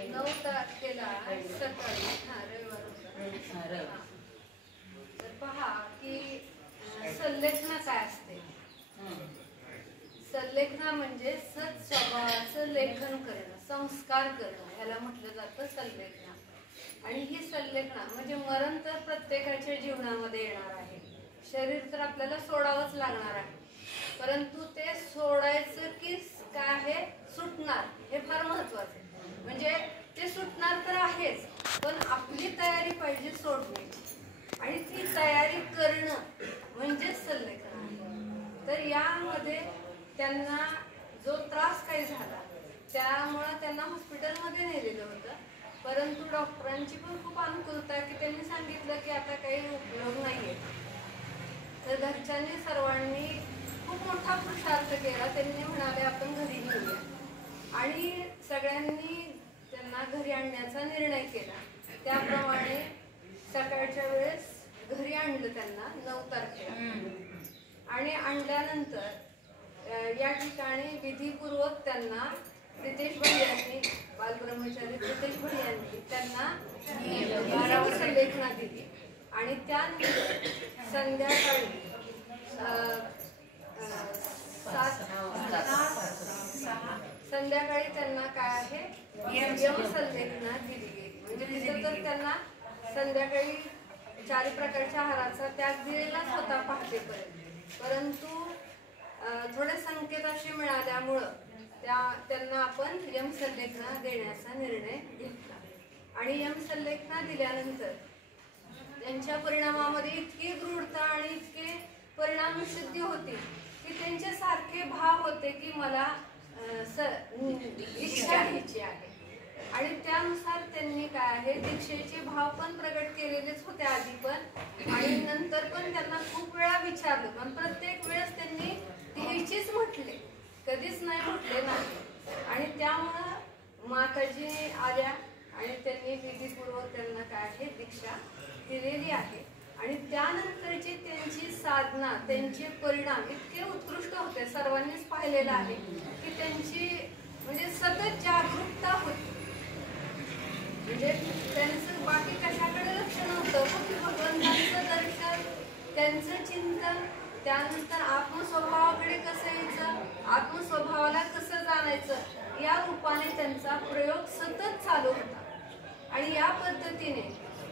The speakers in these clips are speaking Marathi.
9 तारखेला सकाळी रविवार तर पहा की संलेखना काय असते. संलेखना म्हणजे सत् स्वभावाचं लेखन करणं, संस्कार करणं, ह्याला म्हटलं जातं संलेखना. आणि ही संलेखना म्हणजे मरण तर प्रत्येकाच्या जीवनामध्ये येणार आहे. शरीर तर आपल्याला सोडावंच लागणार आहे, परंतु ते सोडायचं की काय आहे, सुटणार, हे फार महत्वाचं आहे. म्हणजे ते सुटणार तर आहेच, पण आपली तयारी पाहिजे सोडण्याची, आणि ती तयारी करणं म्हणजे संलेखन आहे. तर यामध्ये त्यांना जो त्रास काही झाला त्यामुळं त्यांना हॉस्पिटलमध्ये नेलेलं होतं, परंतु डॉक्टरांची पण खूप अनुकूलता की त्यांनी सांगितलं की आता काही उपयोग नाहीये. तर घरच्यांनी सर्वांनी खूप मोठा पुरुषार्थ केला. त्यांनी म्हणाले आपण घरी घेऊया, आणि सगळ्यांनी त्यांना घरी आणण्याचा निर्णय केला. त्याप्रमाणे सकाळच्या वेळेस घरी आणलं त्यांना 9 तारखेला. आणि आणल्यानंतर या ठिकाणी विधीपूर्वक त्यांना प्रितेश भाई यांनी, बालब्रह्मचारी प्रितेश भाई यांनी त्यांना संलेखना दिली. आणि त्यानंतर संध्याकाळी 7 संध्याकाळी त्यांना काय आहे, यमसंलेखना दिली गेली. म्हणजे तिथं तर त्यांना संध्याकाळी 4 प्रकारच्या आहाराचा त्याग दिलेलाच होता पहाटेपर्यंत, परंतु थोडे संकेत असे मिळाल्यामुळं त्यांना आपण यमसंलेखना देण्याचा निर्णय घेतला. आणि यमसंलेखना दिल्यानंतर त्यांच्या परिणामामध्ये इतकी दृढता आणि इतके परिणाम सिद्धी होती की त्यांचे सारखे भाव होते की मला दीक्षा घ्यायची आहे. आणि त्यानुसार त्यांनी काय आहे, दीक्षेचे भाव पण प्रगट केलेलेच होते आधी पण, आणि नंतर पण त्यांना खूप वेळा विचारलं, पण प्रत्येक वेळेस त्यांनी घ्यायचीच म्हटले, कधीच नाही म्हटले नाही. आणि त्यामुळं माताजी आल्या आणि त्यांनी विधीपूर्वक त्यांना काय आहे दीक्षा दिलेली आहे. आणि त्यानंतरची त्यांची साधना, त्यांचे परिणाम इतके उत्कृष्ट होते, सर्वांनीच पाहिलेलं आहे की त्यांची म्हणजे सतत जागरूकता होती. म्हणजे त्यांचं बाकी कशाकडे लक्ष नव्हतं, फक्त भगवंतांचं दर्शन, त्यांचं चिंतन, त्यानंतर आत्मस्वभावाकडे कसं यायचं, आत्मस्वभावाला कसं जाणायचं, या रूपाने त्यांचा प्रयोग सतत चालू होता. आणि या पद्धतीने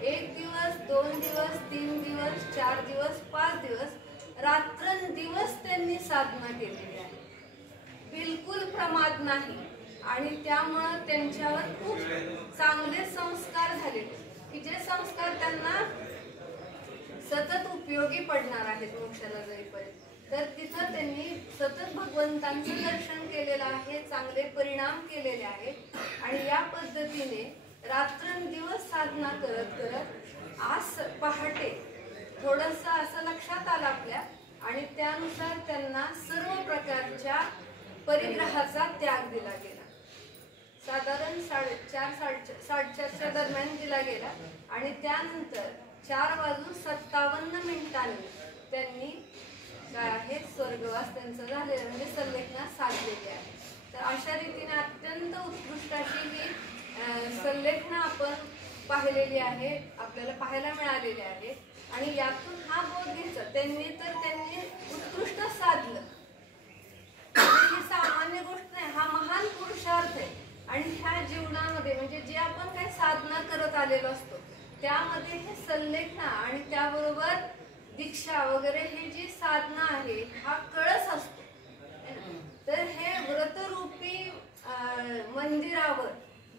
1 दिवस, 2 दिवस, 3 दिवस, 4 दिवस, 5 दिवस, रात्रंदिवस त्यांनी साधना केलेली आहे, बिलकुल प्रमाद नाही. आणि त्यामुळं त्यांच्यावर खूप चांगले संस्कार झाले की जे संस्कार त्यांना सतत उपयोगी पडणार आहेत मोक्षाला जाईपर्यंत. तर तिथं त्यांनी सतत भगवंतांचं दर्शन केलेलं आहे, चांगले परिणाम केलेले आहेत. आणि या पद्धतीने रात्रंदिवस साधना करत करत आज पहाटे थोडंसं असं लक्षात आलं आपल्या, आणि त्यानुसार त्यांना सर्व प्रकारच्या परिग्रहाचा त्याग दिला गेला. साधारण 4:30 दरम्यान दिला गेला. आणि त्यानंतर 4:57 त्यांनी काय आहे स्वर्गवास त्यांचं झालेलं, म्हणजे संलेखना साधलेली आहे. तर अशा रीतीने अत्यंत उत्कृष्ट अशी ही संलेखना आपण पाहिलेली आहे, आपल्याला पाहायला मिळालेली आहे. आणि यातून हा बोध घ्यायचा, त्यांनी उत्कृष्ट साधलं. ही सामान्य गोष्ट नाही, हा महान पुरुषार्थ आहे. आणि ह्या जीवनामध्ये म्हणजे जे आपण काही साधना करत आलेलो असतो त्यामध्ये हे संलेखना आणि त्याबरोबर दीक्षा वगैरे हे जी साधना आहे हा कळस असतो. तर हे व्रतरूपी मंदिरावर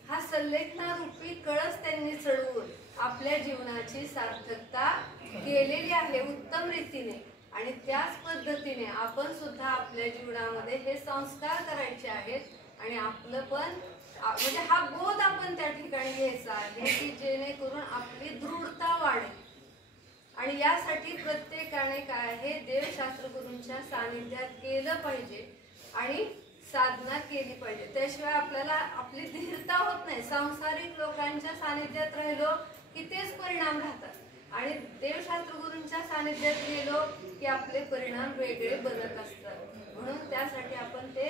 हा संलेखना रूपी कळस त्यांनी चढवून आपल्या जीवनाची सार्थकता केलेली आहे उत्तम रीतीने. आणि त्याच पद्धतीने आपण सुद्धा आपल्या जीवनामध्ये हे संस्कार करायचे आहेत. आणि आपलं पण म्हणजे हा बोध आपण त्या ठिकाणी घ्यायचा आहे की जेणेकरून आपली दृढता वाढेल. आणि यासाठी प्रत्येकाने काय आहे देवशास्त्र गुरूंच्या सानिध्यात गेलं पाहिजे आणि साधना केली पाहिजे. त्याशिवाय आपल्याला आपली धीरता होत नाही. सांसारिक लोकांच्या सानिध्यात राहिलो की तेच परिणाम राहतात, आणि देवशास्त्र गुरूंच्या सानिध्यात गेलो की आपले परिणाम वेगळे बनत असतात. म्हणून त्यासाठी आपण ते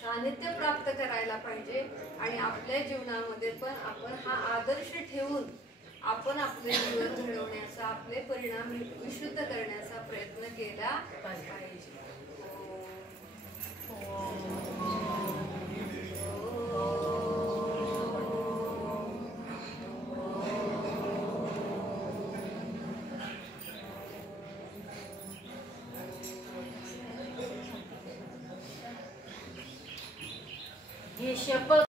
सानिध्य प्राप्त करायला पाहिजे आणि आपल्या जीवनामध्ये पण आपण हा आदर्श ठेवून आपण आपले जीवन घडवण्याचा, आपले परिणाम विशुद्ध करण्याचा प्रयत्न केला पाहिजे. ही शपथ